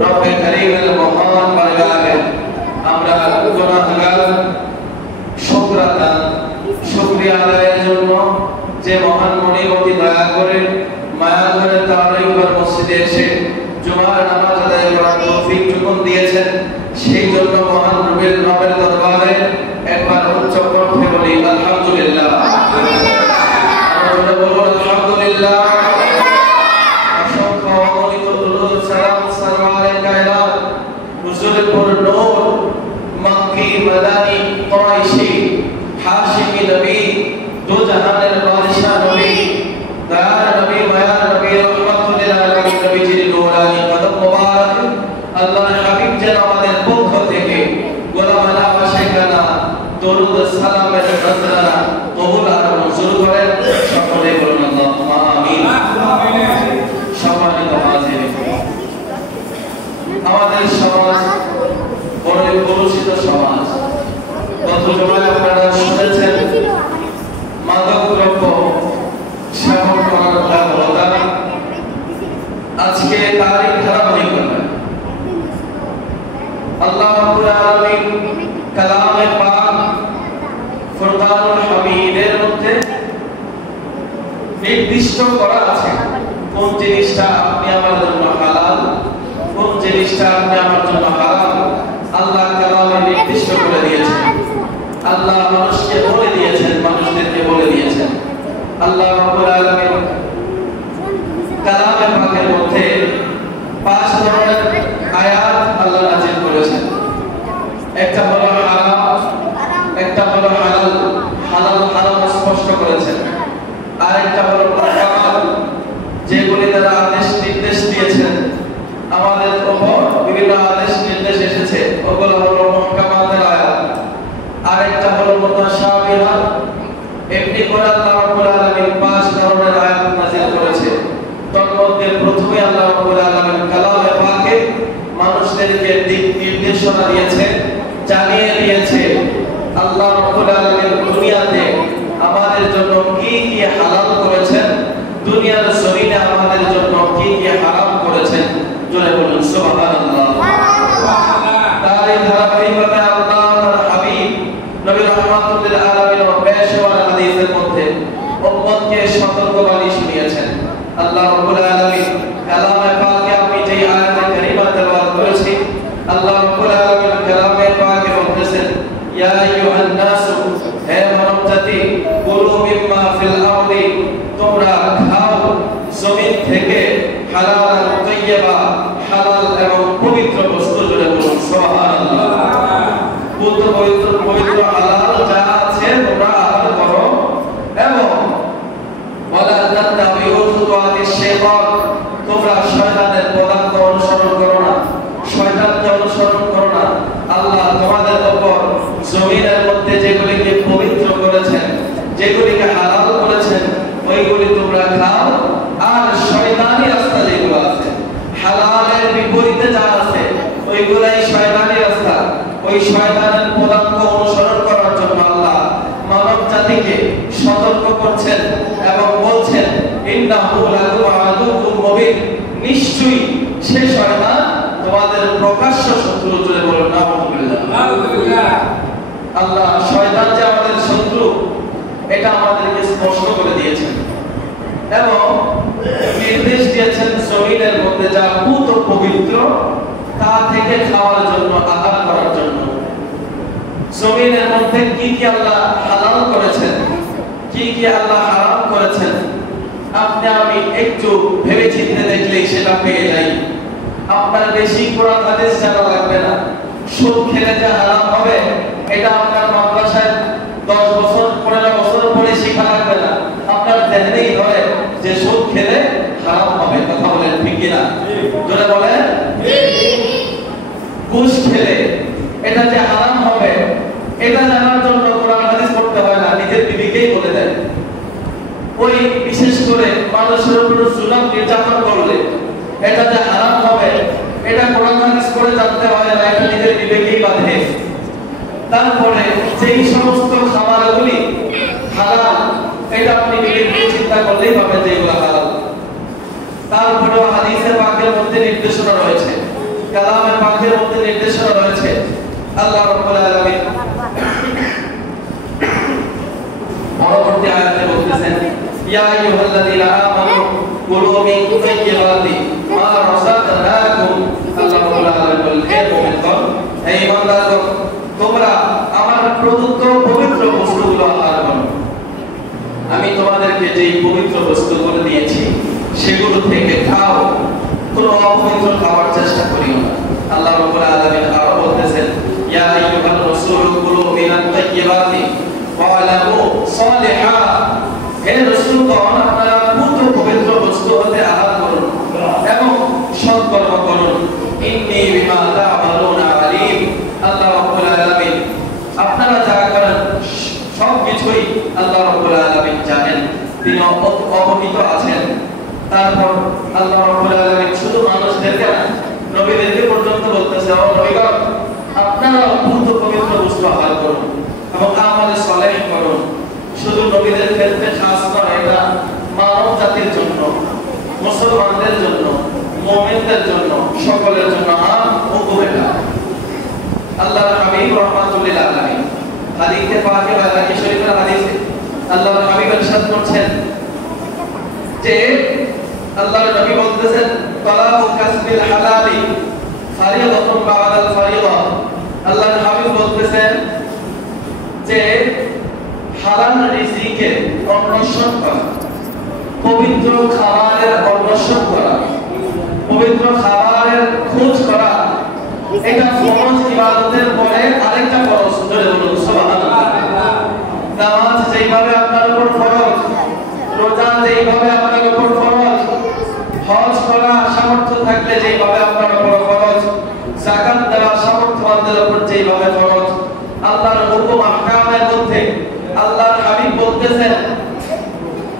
রব্বে কারীমের মহান বারগাহে আমরা গুনাহগার শুকরিয়া আদায়ের জন্য যে মহান মনিবতী দয়া করে মায়া করে তারাইবার মসজিদে এসে জুমার নামাজ আদায় করার তৌফিক যখন দিয়েছেন, সেই জন্য মহান রবের দরবারে একবার উচ্চ কণ্ঠে বলি আলহামদুলিল্লাহ। আমরা বলবো আলহামদুলিল্লাহ। অসংখ্য অগণিত দুরূদ সালাম সরওয়ারে কায়নাত হুজুরে পুরনূর মক্কি মাদানী কুরাইশি হাশিমি নবী দো জাহানের বাদশা নবী দয়ার নবী মায়ার নবী রহমাতুল লিল আলামিন নবীজির নূরানী কদম মোবারক আল্লাহর হাবিব যেন আমাদের পক্ষ থেকে গোলামানা আশিকানা দরুদ সালামের নজরানা কবুল আর মঞ্জুর করেন। সকলে বলুন আল্লাহুম্মা আমিন। সম্মানিত হাজির, আমাদের সমাজ বড় কলুষিত সমাজ। গত জুমায় আপনারা শুনেছেন মাদক দ্রব্য সেবন করার ভয়াবহতা। আজকে তারই ধারাবাহিকতা আল্লাহ রাব্বুল আলামিন কালামে পাক ফুরকানুল হামিদের মধ্যে নির্দিষ্ট করা আছে কোন জিনিসটা আপনি আমার জন্য হালাল, কোন জিনিসটা আপনি আমার জন্য হারাম। আল্লাহ কালামে নির্দিষ্ট করে দিয়েছেন, আল্লাহ মানুষকে বলে দিয়েছেন, মানুষদেরকে বলে দিয়েছেন। আল্লাহ রাব্বুল আলামিন কালামে পাকের মধ্যে 5 ধরনের আয়াত আল্লাহ নাযিল করেছেন। একটা হলো হারাম, একটা হলো হালাল, হালাল হারাম স্পষ্ট করেছেন। আরেকটা হলো মুহকামাত, যেগুলি দ্বারা আদেশ নির্দেশ দিয়েছেন, আমাদের উপর বিভিন্ন আদেশ নির্দেশ এসেছে, ওগুলো হলো মুহকামাতের আয়াত। আরেকটা হলো মুতাশাবিহাত, এমনি করে আল্লাহ রাব্বুল আলামিন 5 ধরনের আয়াত নাযিল করেছে। তন্মধ্যে প্রথমে আল্লাহ রাব্বুল আলামিন কালামে পাকে মানুষদেরকে দিক নির্দেশনা দিয়েছে, জানিয়ে দিয়েছে আল্লাহ রাব্বুল আলামিন দুনিয়াতে আমাদের জন্য কি কি হালাল করেছেন, দুনিয়ার জমিনে আমাদের জন্য কি কি হারাম করেছেন। জোরে বলুন সুবহানাল্লাহ। তার এই ধারাবাহিকতায় আল্লাহ তার হাবিব নবী রহমাতুল লিল আলামিন পেশওয়ার হাদিসের মধ্যে উম্মতকে সতর্কবাণী শুনিয়েছেন। আল্লাহ রাব্বুল আলামিন কালামে পাকে আমি যে আয়াতে কারিমা তেলাওয়াত করেছি, আল্লাহ রাব্বুল আলামিন কালামে পাকে বলতেছেন ইয়া আইয়ুহান নাস, হে মানব জাতি, কুলু মিম্মা ফিল আরদি, তোমরা খাও জমিন থেকে হালাল তাইয়্যিবা, হালাল এবং পবিত্র বস্তু। জুড়ে বলুন সুবহানাল্লাহ। পবিত্র হালাল যা আছে তোমরা আহার করো, এবং ওয়ালা তাত্তাবিউ খুতুওয়াতিশ শাইতান, তোমরা শয়তানের পদাঙ্ক অনুসরণ করো না, শয়তানকে অনুসরণ করো না। আল্লাহ তোমাদের উপর জমিনের মধ্যে যেগুলিকে পবিত্র করেছেন, যেগুলিকে হালাল করেছেন, ওইগুলি তোমরা খাও। আর শয়তানি রাস্তা যেগুলো আছে, হালালের বিপরীতে যা আছে, ওইগুলাই শয়তানি রাস্তা। ওই শয়তানের পদাঙ্ক অনুসরণ করার জন্য আল্লাহ মানব জাতিকে সতর্ক করছেন এবং বলছেন ইন্নাহু লাকুম আদুউম মুবিন, নিশ্চয়ই সে শয়তান তোমাদের প্রকাশ্য শত্রু। জুড়ে বলুন নাউযুবিল্লাহ। আল্লাহ শয়তান যে আমাদের শত্রু এটা আমাদেরকে স্পষ্ট করে দিয়েছেন এবং নির্দেশ দিয়েছেন জমিনের মধ্যে যা পুত পবিত্র তা থেকে খাওয়ার জন্য, আহার করার জন্য। জমিনের মধ্যে কি কি আল্লাহ হালাল করেছেন, কি কি আল্লাহ হারাম করেছেন, আপনি আমি একটু ভেবে চিন্তে দেখলেই সেটা পেয়ে যাই। আপনার বেশি কোরআন হাদিস জানা লাগবে না। সুদ খেলে যে হারাম হবে এটা আপনার মাদ্রাসায় 10 বছর 15 বছর পরে শেখা লাগবে না। আপনার জেনেই ধরে যে সুদ খেলে হারাম হবে। কথা বলেন ঠিক কি না? জোরে বলেন ঠিক। ঘুষ খেলে এটা যে হারাম হবে এটা জানার জন্য কোরআন হাদিস পড়তে হয় না, নিজের বিবেকেই বলে দেয়। ওই বিশেষ করে মানুষের উপর জুলুম নির্যাতন করলে এটা যে হারাম হবে এটা কোরআন হাদিস পড়ে জানতে হয় না, এটা নিজের বিবেকেই বাঁধে। তারপরে যেই সমস্ত খাবারগুলি হালাল এটা আপনি বিবেকে চিন্তা করলেই পাবেন যে এগুলো হালাল। তারপরে হাদিসে পাকের মধ্যে নির্দেশনা রয়েছে কালামে পাকের মধ্যে নির্দেশনা রয়েছে। আল্লাহ রাব্বুল আলামিন পরবর্তী আয়াতে বলতেছেন, ইয়া আইয়ুহাল্লাযীনা আমানু কুলু মিন তাইয়্যিবাতি মা রাযাকনাকুম। আল্লাহ রাব্বুল আলামিন বলেন, হে মুমিনগণ, হে ঈমানদারগণ, তোমরা আমার প্রদত্ত পবিত্র বস্তুগুলো আহার করো। আমি তোমাদেরকে যেই পবিত্র বস্তুগুলো দিয়েছি সেগুলো থেকে খাও, কোনো অপবিত্র খাওয়ার চেষ্টা করিও না। আল্লাহ রাব্বুল আলামিন আরো বলতেছেন, ইয়া আইয়ুহার রাসূলু কুলু মিনাত তাইয়্যিবাতি ওয়া আমালু সালিহা। হে রাসূলগণ, আপনারা পূর্ণ পবিত্র বস্তু হতে আহার করুন এবং সৎকর্ম করুন। ইন্নী বিমা তা'মালুনা আলীম। আল্লাহ রাব্বুল আলামিন আপনারা যা করেন সবকিছুই আল্লাহ রাব্বুল আলামিন জানেন, তিনি অবহিত আছেন। তারপর আল্লাহ রাব্বুল আলামিন শুধু মানুষদেরকে না, নবীদেরকে পর্যন্ত বলতেছে, ও নবীগণ, আপনারা পূর্ণ পবিত্র বস্তু আহার করুন এবং আমালে সালেহ করুন। শুধু নবীদের ক্ষেত্রে খাস নয়, এটা মানব জাতির জন্য, মুসলমানদের জন্য, মুমিনদের জন্য, সকলের জন্য আম হুকুম এটা। আল্লাহর হাবিব রাহমাতুল লিল আলামিন হাদিসে পাকে বা হাদিস শরীফের হাদিসে আল্লাহর হাবিব ইরশাদ করছেন যে আল্লাহর নবী বলতেছেন, তালাবু কাসবিল হালালি ফারিয়াদাতুন বা'দাল ফারিয়াদা। আল্লাহর হাবিব বলতেছেন যে হালাল রিজিকের অন্বেষণ করা, পবিত্র খাবারের অন্বেষণ করা, পবিত্র খাবারের খোঁজ করা, এটা ফরজ ইবাদতের পরে আরেকটা ফরজ। ধরে বলুন সুবহানাল্লাহ। নামাজ যেইভাবে আপনার উপর ফরজ, রোজা যেইভাবে আপনার উপর ফরজ, হজ করা সামর্থ্য থাকলে যেইভাবে আপনার উপর ফরজ, যাকাত দেওয়া সামর্থ্যবানদের উপর যেইভাবে ফরজ, আল্লাহর হুকুম আহকামের মধ্যে আল্লাহর হাবিব বলতেছেন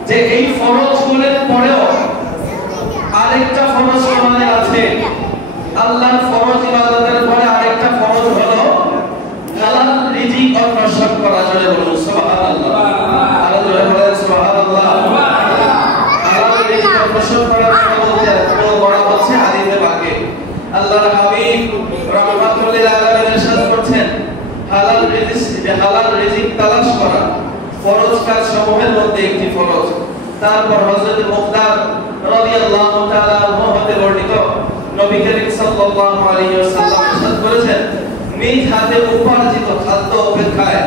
যে এই ফরজগুলোর পরেও আরেকটা ফরজ আমাদের আছে। আল্লাহর ফরজ ইবাদতের পরে আরেকটা ফরজ হলো হালাল রিজিক অন্বেষণ করা। জোরে বলুন সুবহানাল্লাহ। আরো জোরে বলেন সুবহানাল্লাহ। হালাল রিজিক অন্বেষণ করার বলা হচ্ছে হাদিসে পাকে। আল্লাহর হাবিব রাহমাতুল লিল আলামিন ইরশাদ করছেন, হালাল রিজিক তালাশ করা ফরজ কাজ সমূহের মধ্যে একটি ফরজ। তারপর হযরত মুকদার রাদিয়াল্লাহু তাআলা আনহু হতে বর্ণিত, নবী করিম সাল্লাল্লাহু আলাইহি ওয়াসাল্লাম ইরশাদ করেছেন, নিজ হাতে উপার্জিত খাদ্য অপেক্ষায়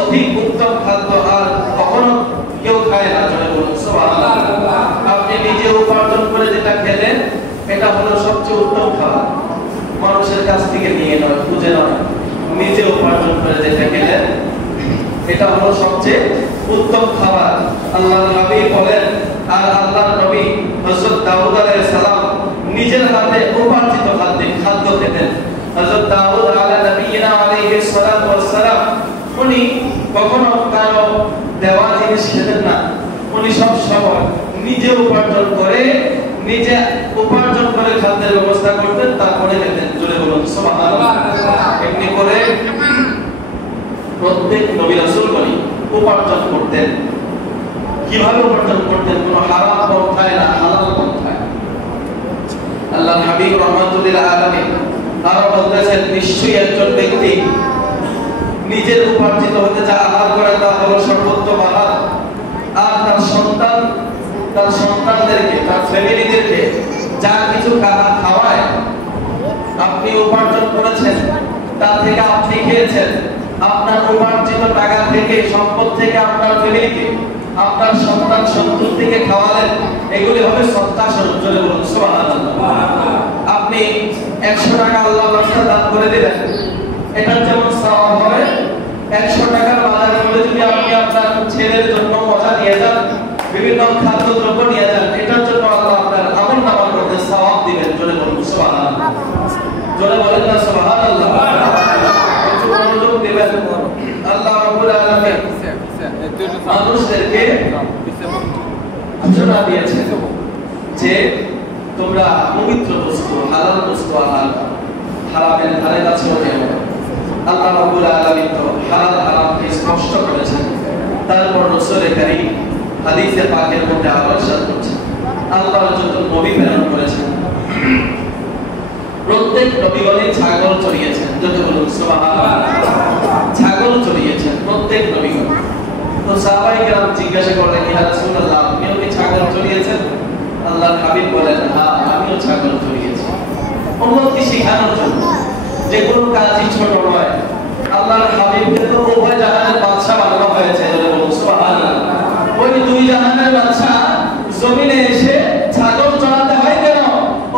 অধিক উত্তম খাদ্য আর কখনো কেউ খায় না। জোরে বলুন সুবহানাল্লাহ। আপনি নিজে উপার্জন করে যেটা খেলেন এটা হলো সবচেয়ে উত্তম খাবার। মানুষের কাছ থেকে নিয়ে নয়, খুঁজে নয়, নিজে উপার্জন করে যেটা খেলেন এটা হলো সবচেয়ে উত্তম খাবার। আল্লাহর হাবিব বলেন, আর আল্লাহর নবী হযরত দাউদ আলাইহিস সালাম নিজের হাতে উপার্জিত খাদ্য খেতেন। হযরত দাউদ আলাইহিস সালাম উনি কখনো কারো দেওয়া জিনিস খেতেন না, উনি সব সময় নিজে উপার্জন করে খাদ্যের ব্যবস্থা করতেন, তারপরে খেতেন। জোরে বলুন সুবহানাল্লাহ। এমনি করে প্রত্যেক নবী রাসূলগণ উপার্জন করতেন। কিভাবে উপার্জন করতেন? কোন হারাম পন্থায় না, হালাল পন্থায়। আল্লাহর হাবিব রাহমাতুল লিল আলামিন আরো বলতেছেন, নিশ্চয়ই একজন ব্যক্তি নিজের উপার্জিত হতে যা আহার করে তা হলো সর্বোত্তম আহার, আর তার সন্তানদেরকে, তার ফ্যামিলিদেরকে যা কিছু খাওয়ায়, আপনি উপার্জন করেছেন, তা থেকে আপনি খেয়েছেন, আপনার উপার্জিত টাকা থেকে, সম্পদ থেকে আপনার ফ্যামিলিকে, আপনার সন্তান সন্ততিকে খাওয়ালেন, এগুলি হবে সদকা স্বরূপ। জোরে বলুন সুবহানাল্লাহ। আপনি 100 টাকা আল্লাহর রাস্তায় দান করে দিলেন, এটার যেমন সওয়াব হবে, 100 টাকার বাজার করে যদি আপনি আপনার ছেলের জন্য মজা নিয়ে যান, বিভিন্ন খাদ্যদ্রব্য নিয়ে যান, এটার জন্য আল্লাহ আপনার আমলনামার মধ্যে সওয়াব দিবেন। জোরে বলুন সুবহানাল্লাহ। জোরে বলেন না সুবহানাল্লাহ। একটু মনোযোগ দিবেন। আল্লাহ রাব্বুল আলামিন মানুষদেরকে ঘোষণা দিয়েছেন যে তোমরা পবিত্র বস্তু, হালাল বস্তু আহার করো, হারামের ধারে কাছেও যেও না। আল্লাহ রাব্বুল আলামিন তো হালাল হারামকে স্পষ্ট করেছেন। তারপর রাসূল কারীম হাদিসে পাকের মধ্যে আরো ইরশাদ করছেন, আল্লাহ যত নবী প্রেরণ করেছেন, প্রত্যেক নবীগণই ছাগল চড়িয়েছেন, যদি বলুন সুবহানাল্লাহ। ছাগল চড়িয়েছেন প্রত্যেক নবীগণ। তো সাহাবায়ে কেরাম জিজ্ঞাসা করলেন, ইয়া রাসূলুল্লাহ, আপনিও কি ছাগল চড়িয়েছেন? আল্লাহর হাবিব বলেন, হ্যাঁ, আমিও ছাগল চড়িয়েছি। উম্মতকে শেখানোর জন্য যে কোনো কাজই ছোট নয়। আল্লাহর হাবিবকে তো উভয় জাহানের বাদশা বানানো হয়েছে, যদি বলুন সুবহানাল্লাহ। ওই দুই জাহানের বাদশা জমিনে এসে ছাগল চড়াতে হয় কেন?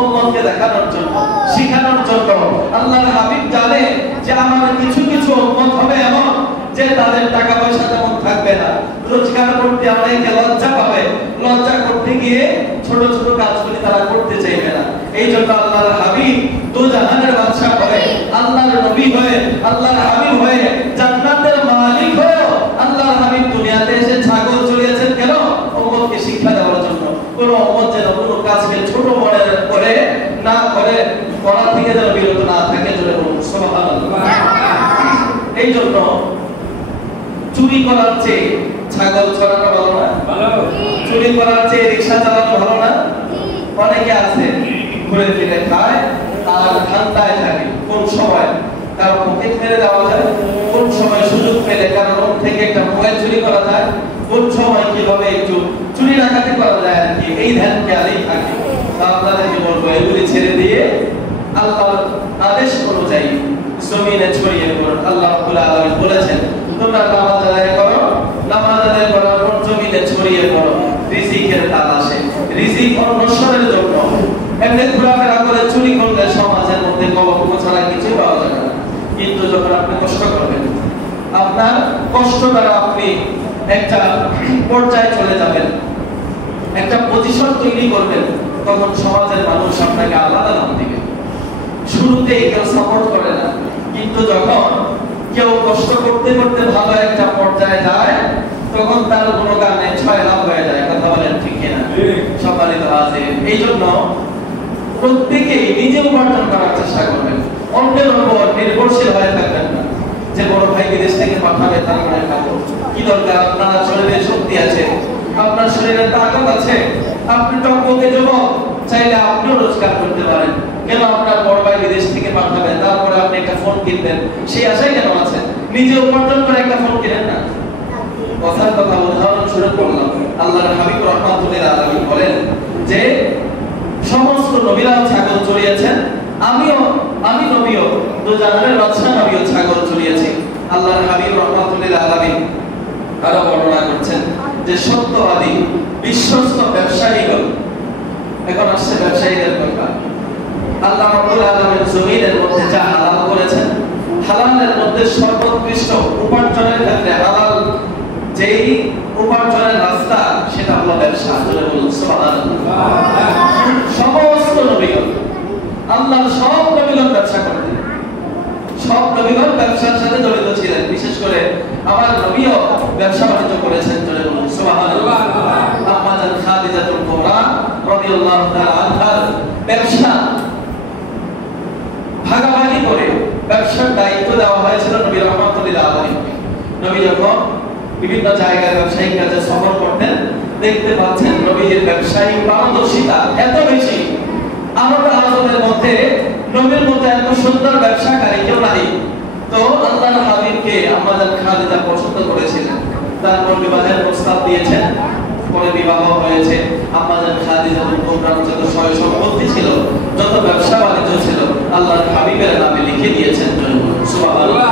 উম্মতকে দেখানোর জন্য, শেখানোর জন্য। আল্লাহর হাবিব জানে যে আমার কিছু কিছু উম্মত হবে এমন যে তাদের টাকা পয়সা তেমন থাকবে না, রোজগার করতে অনেকে লজ্জা পাবে, লজ্জা করতে গিয়ে ছোট ছোট কাজগুলি তারা করতে চাইবে না। এই জন্য আল্লাহর হাবিব দু জাহানের বাদশা হয়ে, আল্লাহর নবী হয়ে, আল্লাহর হাবিব হয়ে, জান্নাতের মালিক হয়ে আল্লাহর হাবিব দুনিয়াতে এসে ছাগল চড়িয়েছেন কেন? উম্মতকে শিক্ষা দেওয়ার জন্য। কোন উম্মত যেন কোনো কাজকে ছোট মনে করে না করে, করা থেকে যেন বিরত না থাকে, জোরে বলুন সুবহানাল্লাহ। এই জন্য চুরি করার চেয়ে ছাগল চড়ানো ভালো না? চুরি করার চেয়ে রিকশা চালানো ভালো না? অনেকে আছে ঘুরে ফিরে খায় আর ঠান্ডায় থাকে। কোন সময় কারো পকেট মেরে দেওয়া যায়, কোন সময় সুযোগ পেলে কারো রুম থেকে একটা মোবাইল চুরি করা যায়, কোন সময় কিভাবে একটু চুরি ডাকাতি করা যায় আর কি, এই ধ্যান খেয়ালেই থাকে। আপনাদেরকে বলবো, এগুলি ছেড়ে দিয়ে আল্লাহর আদেশ অনুযায়ী জমিনে ছড়িয়ে পড়ুন। আল্লাহ রাব্বুল আলামিন বলেছেন, তোমরা নামাজ আদায় করো, নামাজ আদায় করার পর জমিনে ছড়িয়ে পড়ো রিজিকের তালাশে, রিজিক অন্বেষণের জন্য। এমনি ঘোরাফেরা করে চুরি করলে সমাজের মধ্যে কলঙ্ক ছাড়া কিছুই পাওয়া যাবে না। কিন্তু যখন আপনি কষ্ট করবেন, আপনার কষ্ট দ্বারা আপনি একটা পর্যায়ে চলে যাবেন, একটা পজিশন তৈরি করবেন, তখন সমাজের মানুষ আপনাকে আলাদা নাম দিবে। শুরুতে কেউ সাপোর্ট করে না, কিন্তু যখন কেউ কষ্ট করতে করতে ভালো একটা পর্যায়ে যায়, তখন তার গুণগানে ছয় লাভ হয়ে যায়। কথা বলেন ঠিক কিনা? সম্মানিত হাজির, এই জন্য প্রত্যেকেই নিজে উপার্জন করার চেষ্টা করবেন, অন্যের উপর নির্ভরশীল হয়ে থাকবেন না। যে বড় ভাই বিদেশ থেকে পাঠাবে তার মানে খাবো, কি দরকার? আপনার শরীরে শক্তি আছে, আপনার শরীরে তাকত আছে, আপনি টকবকে যুবক, চাইলে আপনিও রোজগার করতে পারেন। কেন আপনার বড় ভাই বিদেশ থেকে পাঠাবেন, তারপরে আপনি একটা ফোন কিনবেন, সেই আশাই কেন আছে? নিজে উপার্জন করে একটা ফোন কিনেন না। কথার কথা উদাহরণ স্বরূপ বললাম। আল্লাহর হাবিব রাহমাতুল্লাহি আলাইহি বলেন যে সমস্ত নবীরা ছাগল চড়িয়েছেন, আমি নবীও, দু জাহানের বাদশা নবীও ছাগল চড়িয়েছি। আল্লাহর হাবিব রাহমাতুল্লাহি আলাইহি আরো বর্ণনা করছেন যে সত্যবাদী বিশ্বস্ত ব্যবসায়ীগণ, এখন আসছে ব্যবসায়ীদের কথা। আল্লাহ রাব্বুল আলামিন জমিনের মধ্যে যা হালাল করেছেন, হালালের মধ্যে সর্বোৎকৃষ্ট উপার্জনের ক্ষেত্রে হালাল যেই উপার্জনের রাস্তা, সেটা হলো ব্যবসা। জোরে বলুন সুবহানাল্লাহ। সমস্ত নবীগণ, আল্লাহর সব নবীগণ ব্যবসা করতেন, সব নবীগণ ব্যবসার সাথে জড়িত ছিলেন। বিশেষ করে আমার নবীও ব্যবসা বাণিজ্য করেছেন। জোরে বলুন সুবহানাল্লাহ। আম্মা জান খাদিজাতুল কুবরা রাদিয়াল্লাহু তাআলা আনহার ব্যবসা ভাগাভাগি করে ব্যবসার দায়িত্ব দেওয়া হয়েছিল নবী রাহমাতুল্লাহি আলাইহি। নবী যখন বিভিন্ন জায়গায় ব্যবসায়িক কাজে সফর করতেন, দেখতে পাচ্ছেন নবীর ব্যবসায়িক পারদর্শিতা এত বেশি, আমাদের আলোচনার মধ্যে নবীর মধ্যে এত সুন্দর ব্যবসাকারী কেউ নাই। তো আল্লাহর হাবিবকে আম্মা জান খাদিজা পছন্দ করেছিলেন, তারপর বিবাহের প্রস্তাব দিয়েছেন, পরে বিবাহ হয়েছে। আম্মা জান খাদিজাতুল কুবরার যত সয় সম্পত্তি ছিল, যত ব্যবসা বাণিজ্য ছিল, আল্লাহর হাবিবের নামে লিখে দিয়েছেন। সুবহানাল্লাহ।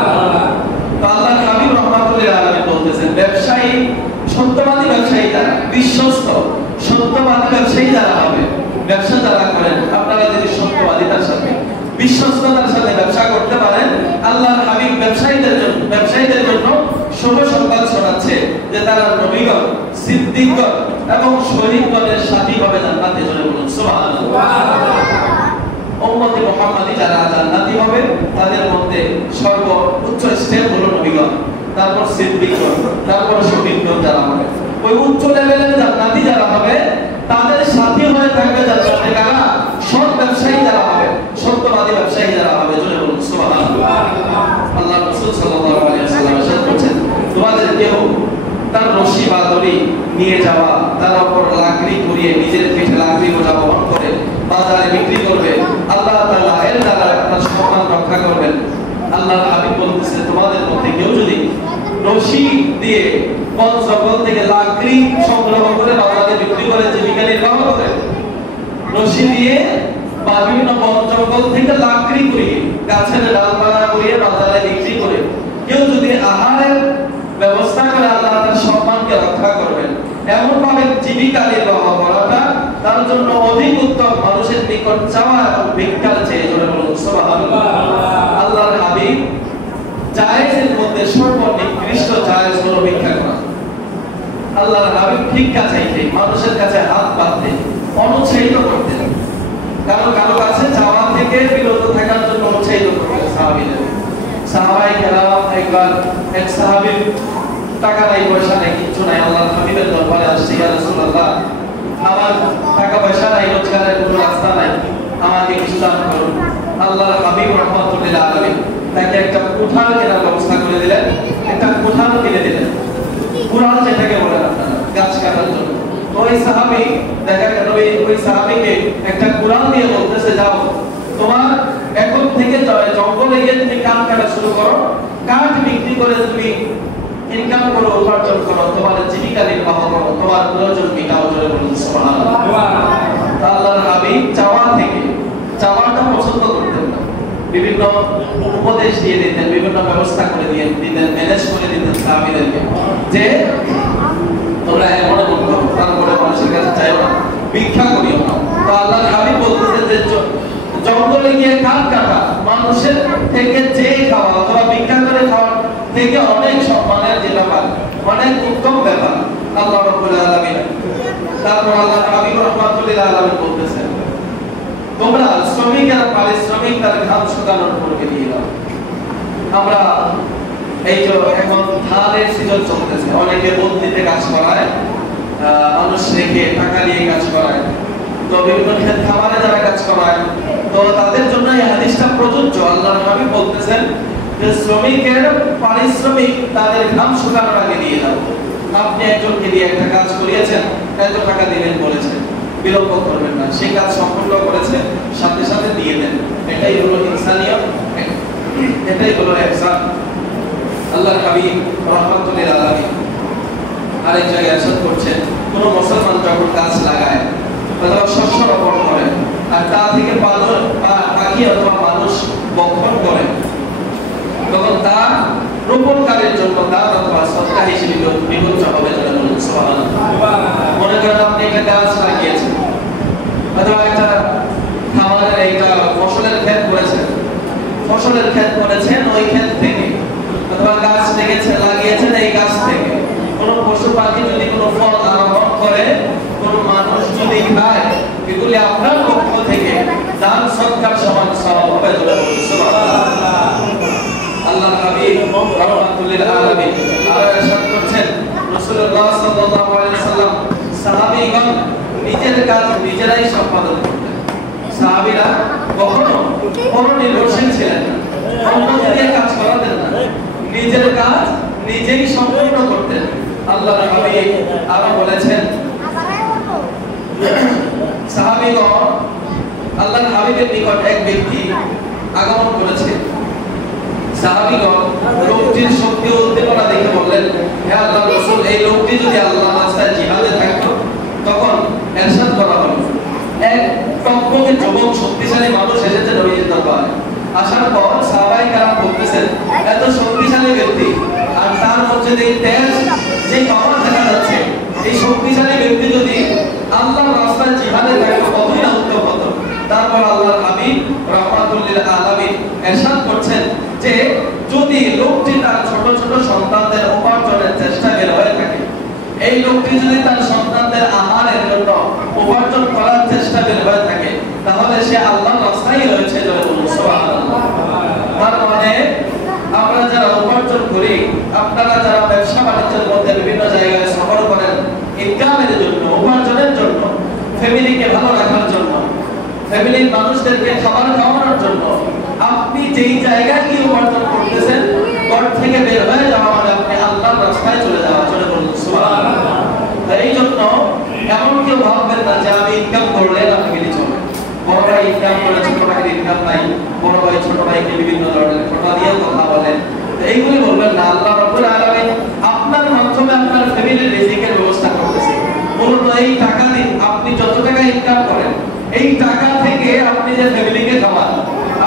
তো আল্লাহর হাবিব রাহমাতুল্লাহি আলাইহি বলতেছেন, ব্যবসায়ী, সত্যবাদী ব্যবসায়ী যারা, বিশ্বস্ত সত্যবাদী ব্যবসায়ী যারা হবে, ব্যবসা যারা করেন, আপনারা যদি সত্যবাদিতার সাথে, বিশ্বস্ততার সাথে ব্যবসা করতে পারেন, আল্লাহর হাবিব ব্যবসায়ীদের জন্য শুভ সংবাদ শোনাচ্ছে যে তারা নবীগণ, সিদ্দিকগণ এবং শহীদগণের সাথী হবে জান্নাতে। জোরে বলুন সুবহানাল্লাহ। উম্মতে মুহাম্মাদি যারা জান্নাতি হবে, তাদের মধ্যে সর্বোচ্চ স্টেপ হলো নবীগণ, তারপর সিদ্দিকগণ, তারপর শহীদগণ যারা হবে। ওই উচ্চ লেভেলের জান্নাতি যারা হবে, তাদের সাথী হয়ে থাকবে জান্নাতে কারা? সৎ ব্যবসায়ী যারা হবে, সত্যবাদী ব্যবসায়ী যারা হবে। জোরে বলুন সুবহানাল্লাহ। আল্লাহ রাসূল সাল্লাল্লাহু আলাইহি ওয়াসাল্লাম ইরশাদ করেছেন, তোমাদের কেউ তার রশি বা দড়ি নিয়ে যাওয়া, তার উপর লাকড়ি ঘুরিয়ে নিজের পিঠে লাকড়ি বোঝা বহন করে বাজারে বিক্রি করবে, আল্লাহ তাআলা এর দ্বারা সম্মান রক্ষা করবেন। আল্লাহর হাবিব বলতেছে তোমাদের মধ্যে কেউ যদি রশি দিয়ে বন জঙ্গল থেকে লাকড়ি সংগ্রহ করে বাজারে বিক্রি করে জীবিকা নির্বাহ করে, রশি দিয়ে বা বিভিন্ন বন জঙ্গল থেকে লাকড়ি করিয়ে গাছের ডালপালা করিয়ে বাজারে বিক্রি করে কেউ যদি আহারের ব্যবস্থা করে আল্লাহ তার সম্মানকে রক্ষা করবেন, এমন ভাবে জীবিকা নির্বাহ করাটা তার জন্য অধিক উত্তম মানুষের নিকট চাওয়া এবং ভিক্ষার চেয়ে। জোরে বলুন সুবহানাল্লাহ। আল্লাহর হাবিব জায়েজের মধ্যে সর্বনিকৃষ্ট জায়েজ হলো ভিক্ষা করা। আল্লাহর হাবিব ভিক্ষা চাইতেন, মানুষের কাছে হাত পাততেন, অনুৎসাহিত করতেন, কারো কাছে যাওয়া থেকে বিরত থাকার জন্য উৎসাহিত করতেন সাহাবীদের। সাহাবায়ে কেরাম একবার এক সাহাবীর টাকা নাই, পয়সা নাই, কিছু নাই, আল্লাহর হাবিবের দরবারে আসছে, ইয়া রাসূলুল্লাহ আমার টাকা পয়সা নাই, রোজগারের কোনো রাস্তা নাই, আমাকে কিছু দান করুন। আল্লাহর হাবিব রাহমাতুল্লাহ আলাইহি তাকে একটা কুঠার কেনার ব্যবস্থা করে দিলেন, একটা কুঠার কিনে দিলেন। কুঠার যেটাকে বলে আপনারা গাছ কাটার জন্য। ওই সাহাবী দেখা গেল ওই সাহাবীকে একটা কুড়াল দিয়ে বলতেছে যাও তোমার এখন থেকে জঙ্গলে গিয়ে তুমি কাঠ কাটা শুরু করো, কাঠ বিক্রি করে তুমি ইনকাম করো, উপার্জন করো, তোমার জীবিকা নির্বাহ করো, তোমার প্রয়োজন মেটাও। জোরে বলুন সুবহানাল্লাহ। আল্লাহর হাবিব চাওয়াটা পছন্দ করতেন না, বিভিন্ন উপদেশ দিয়ে দিতেন, বিভিন্ন ব্যবস্থা করে দিয়ে দিতেন, ম্যানেজ করে দিতেন সাহাবীদেরকে যে তোমরা এমন করো, তারপরে মানুষের কাছে চাইও না, ভিক্ষা করিও না। তো আল্লাহর হাবিব বলতেছেন যে জঙ্গলে গিয়ে কাঠ কাটা মানুষের থেকে চেয়ে খাওয়া অথবা ভিক্ষা করে খাওয়া থেকে অনেক সম্মানের যে ব্যাপার, অনেক উত্তম ব্যাপার আল্লাহ রাব্বুল আলামিন। তারপর আল্লাহর হাবিব রাহমাতুল্লাহ আলাইহি বলতেছেন তোমরা শ্রমিক আর পারিশ্রমিক তার ঘাম শুকানোর পরে দিয়ে দাও। আমরা এই যে এখন ধানের সিজন চলতেছে, অনেকে বন্দিতে কাজ করায়, মানুষ রেখে টাকা দিয়ে কাজ করায়, তো বিভিন্ন ক্ষেত খামারে যারা কাজ করায়, তো তাদের জন্য এই হাদিসটা প্রযোজ্য। আল্লাহর হাবিব বলতেছেন যে শ্রমিকের পারিশ্রমিক তাদের ঘাম শুকানোর আগে দিয়ে দাও। আপনি একজনকে দিয়ে একটা কাজ করিয়েছেন, এত টাকা দিবেন বলেছেন, বিলম্ব করবেন না, সেই কাজ সম্পূর্ণ করেছে সাথে সাথে দিয়ে দেন। এটাই হলো ইনসানিয়ত, এটাই হলো ইহসান। আল্লাহর হাবিব রাহমাতুল্লাহ আলাইহি আরেক জায়গায় ইরশাদ করছেন কোন মুসলমান যখন গাছ লাগায় অথবা শস্য রোপণ করে আর তা থেকে পাখি অথবা মানুষ বক্ষণ করে, তখন তা রোপণকারীর জন্য দান অথবা সদকা হিসেবে বিবেচ্য হবে। সুবহানাল্লাহ। মনে করেন আপনি একটা গাছ লাগিয়েছেন অথবা একটা খামারের একটা ফসলের ক্ষেত করেছেন, ওই ক্ষেত থেকে অথবা গাছ লাগিয়েছেন, এই গাছ থেকে কোনো পশু পাখি যদি কোনো ফল আরোহণ করে, কোনো মানুষ যদি খায়, এগুলি আপনার পক্ষ থেকে দান সদকার সমান সওয়াব হবে। সুবহানাল্লাহ। আল্লাহর হাবিব রাহমাতুল্লাহ আলাইহি আর ইরশাদ করছেন রাসূলুল্লাহ সাল্লাল্লাহু আলাইহি ওয়াসাল্লাম সাহাবীগণ নিজের কাজ নিজেরাই সম্পাদন করতেন। সাহাবীরা কখনো পরনির্ভরশীল ছিলেন না, অন্যদের কাজ করাতেন না, নিজের কাজ নিজেই সম্পূর্ণ করতেন। আল্লাহর হাবিব আরো বলেছেন সাহাবীগণ আল্লাহর হাবিবের নিকট এক ব্যক্তি আগমন করেছে। সাহাবীগণ লোকটির শক্তি ও উদ্দীপনা দেখে বললেন হে আল্লাহর রাসূল, এই লোকটি যদি আল্লাহর রাস্তায় জিহাদে থাকতো। তখন ইরশাদ করা হলো এক টকবকে যুবক শক্তিশালী মানুষ এসেছে নবীজির দরবারে। আসার পর সাহাবায়ে কেরাম বলতেছেন এত শক্তিশালী ব্যক্তি আর তার মধ্যে যে তেজ যে পাওয়ার দেখা যাচ্ছে, এই শক্তিশালী ব্যক্তি যদি আল্লাহর রাস্তায় জিহাদে থাকতো কতই না উত্তম হতো। তারপর আল্লাহর হাবিব রাহমাতুল্লাহ আলাইহি ইরশাদ করছেন যে যদি লোকটি তার ছোট ছোট সন্তানদের উপার্জনের চেষ্টা বের হয়ে থাকে, এই লোকটি যদি তার সন্তানদের আহারের জন্য উপার্জন করার চেষ্টা বের হয়ে থাকে, তাহলে সে আল্লাহর রাস্তায় রয়েছে। সুবহানাল্লাহ। তার মানে আমরা যারা উপার্জন করি, আপনারা যারা ব্যবসা বাণিজ্যের মধ্যে বিভিন্ন জায়গায় সফর করেন ইনকামের জন্য, উপার্জনের জন্য, ফ্যামিলিকে ভালো রাখার জন্য, ফ্যামিলির মানুষদেরকে খাবার খাওয়ানোর জন্য, আপনি যেই জায়গায় কি উপার্জন করতেছেন ঘর থেকে বের হয়ে যাওয়া মানে আপনি আল্লাহর রাস্তায় চলে যাওয়া। চলে বলুন সুবহানাল্লাহ। এই জন্য এমন কেউ ভাববেন না যে আমি ইনকাম করলে না ফ্যামিলি চলে, বড়রা ইনকাম করে ছোটরা ইনকাম নাই, বড় ভাই ছোট ভাইকে বিভিন্ন ধরনের কথা দিয়ে কথা বলেন, এইগুলি বলবেন না। আল্লাহ রাব্বুল আলামিন আপনার মাধ্যমে আপনার ফ্যামিলির রিজিকের ব্যবস্থা করতেছে। মূলত এই টাকা দিয়ে আপনি যত টাকা ইনকাম করেন, এই টাকা থেকে আপনি যে ফ্যামিলিকে খাওয়ান,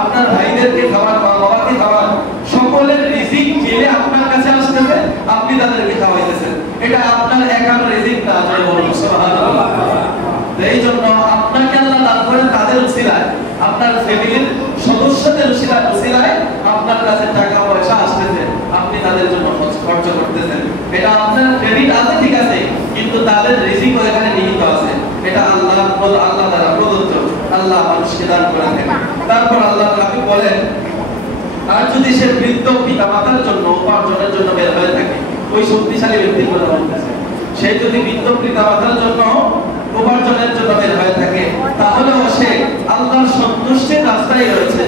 আপনার ভাইদেরকে খাওয়ান, মা বাবাকে খাওয়ান, সকলের রিজিক মিলে আপনার কাছে আসতেছে, আপনি তাদেরকে খাওয়াইতেছেন। এটা আপনার একার রিজিক না, জয় বলুন সুবহানাল্লাহ। এই জন্য আপনাকে আল্লাহ দান করেন তাদের উসিলায়, আপনার ফ্যামিলির সদস্যদের উসিলায় আপনার কাছে টাকা পয়সা আসতেছে, আপনি তাদের জন্য খরচ করতেছেন। এটা আপনার ক্রেডিট আছে ঠিক আছে, কিন্তু তাদের রিজিকও এখানে নিহিত আছে। এটা আল্লাহ দ্বারা প্রদত্ত, আল্লাহ মানুষকে দান করে থাকেন। তারপর আল্লাহ নবী বলেন, আর যদি সে বৃদ্ধ পিতামাতার জন্য উপার্জনের জন্য বের হয়ে থাকে, ওই শক্তিশালী ব্যক্তির কথা বলতেছে, সে যদি বৃদ্ধ পিতামাতার জন্য উপার্জনের জন্য বের হয়ে থাকে, তাহলেও সে আল্লাহর সন্তুষ্টির রাস্তায় রয়েছে।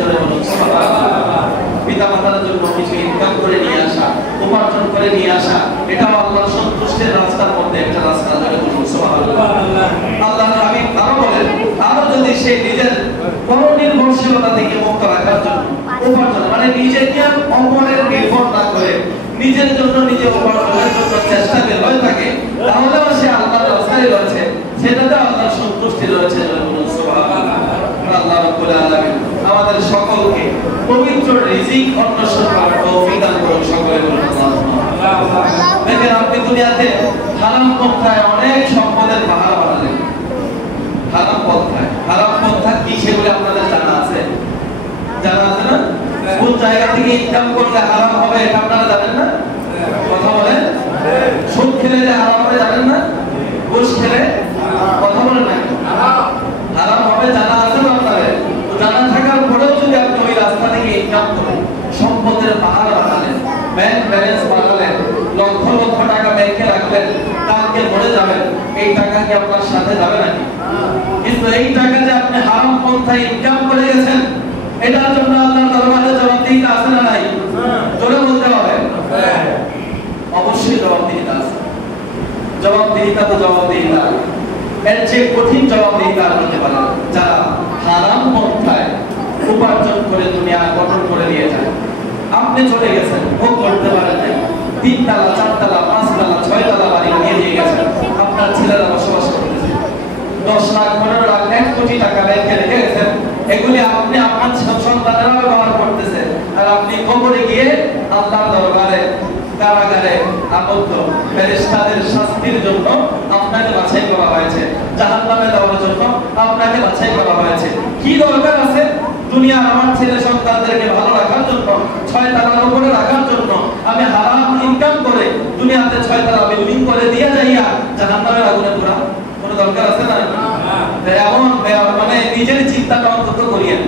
পিতামাতার জন্য কিছু ইনকাম করে নিয়ে আসা, উপার্জন করে নিয়ে আসা, এটাও আল্লাহর সন্তুষ্টির রাস্তার মধ্যে একটা রাস্তা। আল্লাহ নবী আরো বলেন, আরো যদি সে নিজের পরনির্ভরশীলতা থেকে মুক্ত রাখার জন্য উপার্জন, মানে নিজেকে অপরের নির্ভর না করে নিজের জন্য নিজে উপার্জনের জন্য চেষ্টা হয়ে থাকে, তাহলেও সে আল্লাহর রাস্তায় রয়েছে, সেটাতে আল্লাহর সন্তুষ্টি রয়েছে। আল্লাহ রাব্বুল আলামিন আমাদের সকলকে পবিত্র রিজিক অন্বেষণ করার তৌফিক দান করুন। সকলে বলুন আল্লাহ। দেখেন, আপনি দুনিয়াতে হারাম পন্থায় অনেক সম্পদের পাহাড় বানালেন। হারাম পন্থা কি সেগুলো আপনাদের জানা আছে? জানা আছে না? কোন জায়গা থেকে ইনকাম করলে হারাম হবে এটা আপনারা জানেন না? কথা বলেন। সুদ খেলে যে হারাম হবে জানেন না? ঘুষ খেলে কথা বলেন না, হারাম হবে জানা আছে না আপনাদের? জানা থাকার পরেও যদি আপনি ওই রাস্তা থেকে ইনকাম করেন, সম্পদের পাহাড় বানালেন, ব্যাংক ব্যালেন্স বানালেন, লক্ষ লক্ষ টাকা ব্যাংকে রাখলেন, কালকে মরে যাবেন, এই টাকা কি আপনার সাথে যাবে নাকি? কিন্তু এই টাকা যে আপনি হারাম পন্থায় ইনকাম করে গেছেন, এটার জন্য আল্লাহর দরবারে জবাবদিহিতা আছে না নাই? জোরে বলতে হবে। অবশ্যই জবাবদিহিতা আছে। জবাবদিহিতা তো জবাবদিহিতা, এর চেয়ে কঠিন জবাবদিহিতা আর হতে পারে না। যারা হারাম পন্থায় উপার্জন করে দুনিয়া গঠন করে নিয়ে যায়, আপনি চলে গেছেন, ভোগ করতে পারেন নাই, 3 তলা 4 তলা 5 তলা 6 তলা বাড়ি নিয়ে দিয়ে গেছেন, আপনার ছেলেরা বসবাস করতেছে, 10 লাখ 15 লাখ 1 কোটি টাকা ব্যাংকে রেখে গেছেন, এগুলি আপনি আপনার সন্তানেরা ব্যবহার করতেছে, আর আপনি কবরে গিয়ে আল্লাহর দরবারে কারাগারে আবদ্ধ, ফেরেশতাদের শাস্তির জন্য আপনাকে বাছাই করা হয়েছে, জাহান্নামে দেওয়ার জন্য আপনাকে বাছাই করা হয়েছে। কি দরকার আছে দুনিয়ার আমার ছেলে সন্তানদেরকে ভালো রাখার জন্য, 6 তলার উপরে রাখার জন্য আমি হারাম ইনকাম করে দুনিয়াতে 6 তলা বিল্ডিং করে দিয়ে যাইয়া জাহান্নামের আগুনে পোড়া? কোনো দরকার আছে না? এমন মানে নিজের চিন্তাটা অন্তত করিয়েন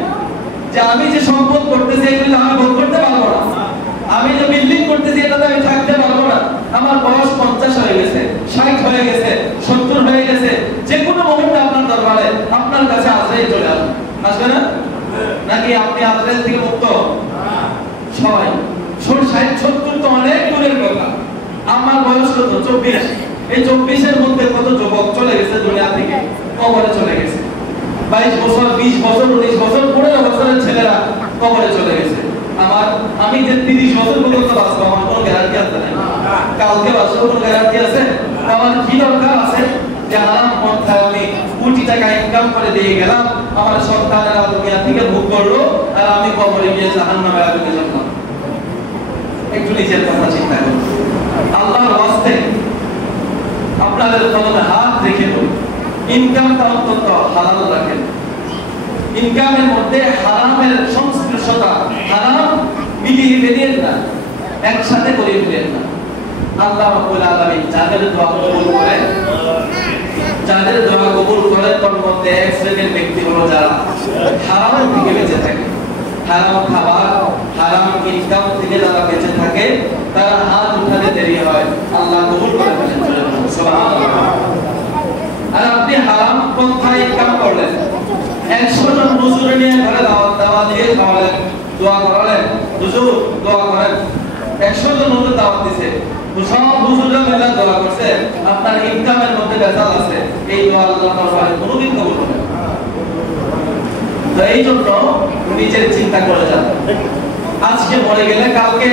যে আমি যে সম্পদ করতেছি এগুলো আমি ভোগ করতে পারবো না, আমি যে বিল্ডিং করতেছি এটাতে আমি থাকতে পারবো না, আমার বয়স 50 হয়ে গেছে, 60 হয়ে গেছে, 70 হয়ে গেছে, যে কোনো মুহূর্তে আপনার দরবারে আপনার কাছে আজরাইল চলে আসবে। আসবে না? নাকি আপনি আজরাইল থেকে মুক্ত? সবাই 60 70 তো অনেক দূরের কথা। আমার বয়স কত? 24। এই 24 এর মধ্যে কত যুবক চলে গেছে দুনিয়া থেকে, কবরে চলে গেছে। 22 বছর 20 বছর 19 বছর 15 বছরের ছেলেরা কবরে চলে গেছে। আমি যে 30 বছর পর্যন্ত বাঁচবো, আমার কোনো গ্যারান্টি আছে না। কালকে বাঁচবো কোনো গ্যারান্টি আছে? আমার কি দরকার আছে যে হারাম পন্থায় আমি কোটি টাকা ইনকাম করে দিয়ে গেলাম, আমার সন্তানেরা দুনিয়া থেকে ভোগ করলো, আর আমি কবরে গিয়ে জাহান্নামে আগুনে জ্বললাম? একটু নিজের কথা চিন্তা করুন। আল্লাহর ওয়াস্তে আপনাদের কলমে হাত রেখে দিন, ইনকামটা অন্তত হালাল রাখেন। ইনকামের মধ্যে হারামের সংস্পর্শতা, হারাম মিলিয়ে ফেলেন না, একসাথে করে ফেলেন না। আল্লাহ রাব্বুল আলামিন যাদের দোয়া কবুল করেন, যাদের দোয়া কবুল করেন, তার মধ্যে এক শ্রেণীর ব্যক্তি হলো যারা হারাম থেকে বেঁচে থাকে। হারাম খাবার, হারাম ইনকাম থেকে যারা বেঁচে থাকে, তারা হাত উঠাতে দেরি হয়, আল্লাহ কবুল করে ফেলেন। সুবহানাল্লাহ। আর আপনি হারাম পন্থায় ইনকাম করলেন, 100 জন হুজুর নিয়ে ঘরে দাওয়াত দিয়ে খাওয়ালেন, দোয়া করালেন, হুজুর দোয়া করেন, 100 জন হুজুর দাওয়াত দিয়েছে, সব হুজুররা মিলে দোয়া করছে, আপনার ইনকামের মধ্যে ভেজাল আছে, এই দোয়া আল্লাহ দরবারে কোনোদিন কবুল হবে না। তো এই জন্য নিজের চিন্তা করে যান, আজকে মরে গেলে কালকে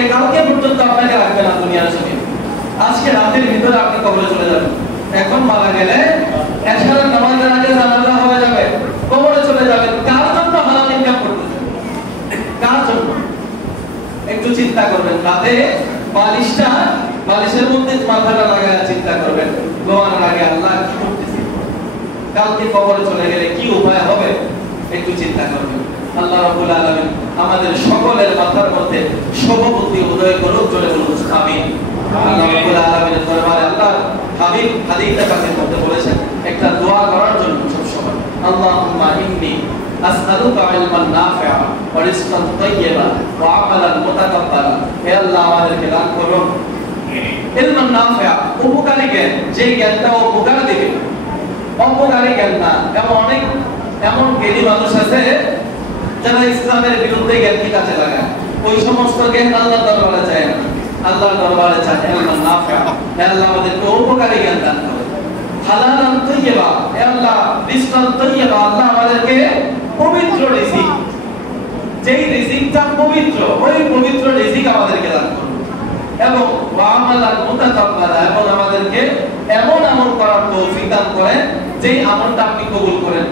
পর্যন্ত আপনাকে রাখবে না দুনিয়ার জমিনে। আজকে রাতের ভিতরে আপনি কবরে চলে যাবেন। এখন মারা গেলে এশারের নামাজের আগে জানাজা হয়ে যাবে, কবরে চলে যাবেন। কার জন্য হারাম ইনকাম করতেছেন? কার জন্য? একটু চিন্তা করবেন। রাতে বালিশের মধ্যে মাথাটা লাগায় চিন্তা করবেন, ঘুমানোর আগে আল্লাহ কি করতেছি, কালকে কবরে চলে গেলে কি উপায় হবে, একটু চিন্তা করবেন। আল্লাহ রাব্বুল আলামিন আমাদের সকলের মাথার মধ্যে শুভবুদ্ধি উদয় করুক, জোরে বলুন আমিন। আল্লাহ রাব্বুল আলামিনের দরবারে আল্লাহ হাবিব হাদিসের কাছে করতে বলেছেন একটা দোয়া করার জন্য সব সময়, আল্লাহুম্মা ইন্নী আসআলুকা ইলমান নাফিআ ওয়া রিজকান তাইয়্যিবা ওয়া আমালান মুতাকাব্বালা। হে আল্লাহ, আমাদেরকে দান করুন ইলমান নাফিআ, উপকারী জ্ঞান, যে জ্ঞানটা উপকার দিবে। অপকারী জ্ঞান না। এমন জ্ঞানী মানুষ আছে যারা ইসলামের বিরুদ্ধে জ্ঞানকে কাজে লাগায়। ওই সমস্ত জ্ঞান আল্লাহর দরবারে যায় না, আল্লাহর দরবারে চায় ইলমান নাফিআ। হে আল্লাহ, আমাদেরকে উপকারী জ্ঞান দান করুন। হালালান তাইয়্যিবা, হে আল্লাহ রিজকান তাইয়্যিবা, আল্লাহ আমাদেরকে পবিত্র রিজিক, যেই রিজিকটা পবিত্র, ওই পবিত্র রিজিক আমাদেরকে দান করুন। এবং ওয়া আমালান মুতাকাব্বালা, এবং আমাদেরকে এমন আমল করার তৌফিক দান করেন যেই আমলটা আপনি কবুল করেন।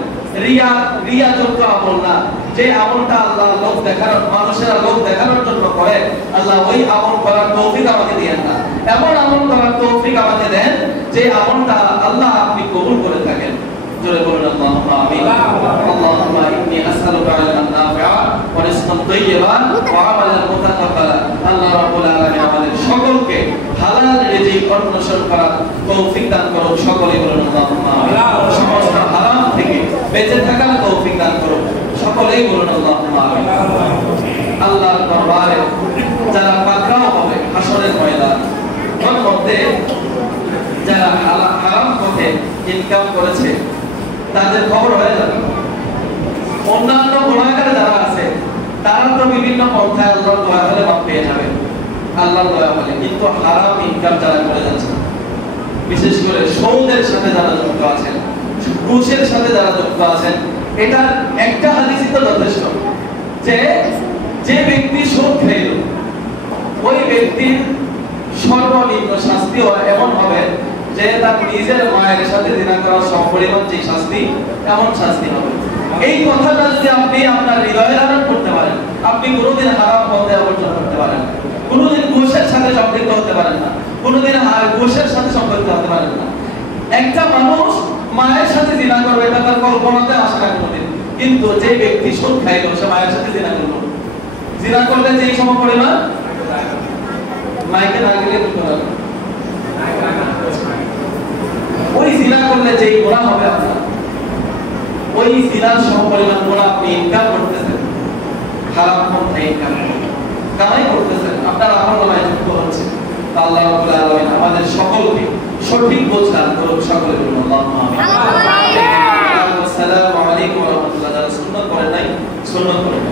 রিয়াযুক্ত আমল না, যে আমলটা আল্লাহ লোক দেখানোর, মানুষেরা লোক দেখানোর জন্য করে, আল্লাহ ওই আমল করার তৌফিক আমাকে দেন না। এমন আমল করার তৌফিক আমাকে দেন যে আমলটা আল্লাহ আপনি কবুল করে থাকেন। জোরে বলুন আল্লাহুম্মা আমিন। আল্লাহুম্মা ইন্নী আসআলুকা ইলমান নাফিআ ওয়া রিজকান তাইয়্যিবা ওয়া আমালান মুতাকাব্বালা। আল্লাহ রাব্বুল আলামিন আমাদের সকলকে হালাল রিজিক অন্বেষণ করার তৌফিক দান করুন। সকলেই বলুন আল্লাহুম্মা আমিন। সমস্ত হারাম থেকে বেঁচে থাকার তৌফিক দান করুন। সকলেই বলুন আল্লাহুম্মা আমিন। আল্লাহর দরবারে যারা পাকড়াও হবে হাসরের ময়দান, তার মধ্যে যারা হারাম পথে ইনকাম করেছে তাদের খবর হয়ে যাবে। অন্যান্য গুনাহগার যারা আছে তারা তো বিভিন্ন পন্থায় আল্লাহর দয়া হলে মাপ পেয়ে যাবে, আল্লাহর দয়া হলে। কিন্তু হারাম ইনকাম যারা করে যাচ্ছে, বিশেষ করে সুদের সাথে যারা যুক্ত আছেন, ঘুষের সাথে যারা যুক্ত আছেন, এটা একটা হাদিসই তো যথেষ্ট যে যে ব্যক্তি সুদ খেল ওই ব্যক্তির সর্বনিম্ন শাস্তি এমন হবে যে তার নিজের মায়ের সাথে জিনা করার সমপরিমাণ যে শাস্তি, এমন শাস্তি হবে। এই কথাটা যদি আপনি আপনার হৃদয়ে ধারণ করতে পারেন, আপনি কোনোদিন হারাম পথে অবর্জন করতে পারেন, কোনোদিন ঘুষের সাথে সম্পৃক্ত হতে পারেন না, কোনোদিন ঘুষের সাথে সম্পৃক্ত হতে পারেন না। একটা মানুষ মায়ের সাথে জিনা করবে এটা তার কল্পনাতে আসে না কোনোদিন, কিন্তু যে ব্যক্তি সুদ খাইল সে মায়ের সাথে জিনা করলো, জিনা করলে যেই সমপরিমাণ, মাইকে না গেলে ওই জিনা করলে যেই গুনাহ হবে আপনার, ওই জিনার সমপরিমাণ গুনাহ আপনি ইনকাম করতেছেন, হারাম পন্থায় ইনকাম কামাই করতেছেন, আপনার আমল নামায় যুক্ত হচ্ছে। আল্লাহ রাব্বুল আলামিন আমাদের সকলকে সঠিক বোঝ দান করুন। সকলে বলুন আল্লাহুম্মা আমিন। আসসালামু আলাইকুম ওয়া রাহমাতুল্লাহ। যারা সুন্নাত করেন নাই সুন্নাত করেন।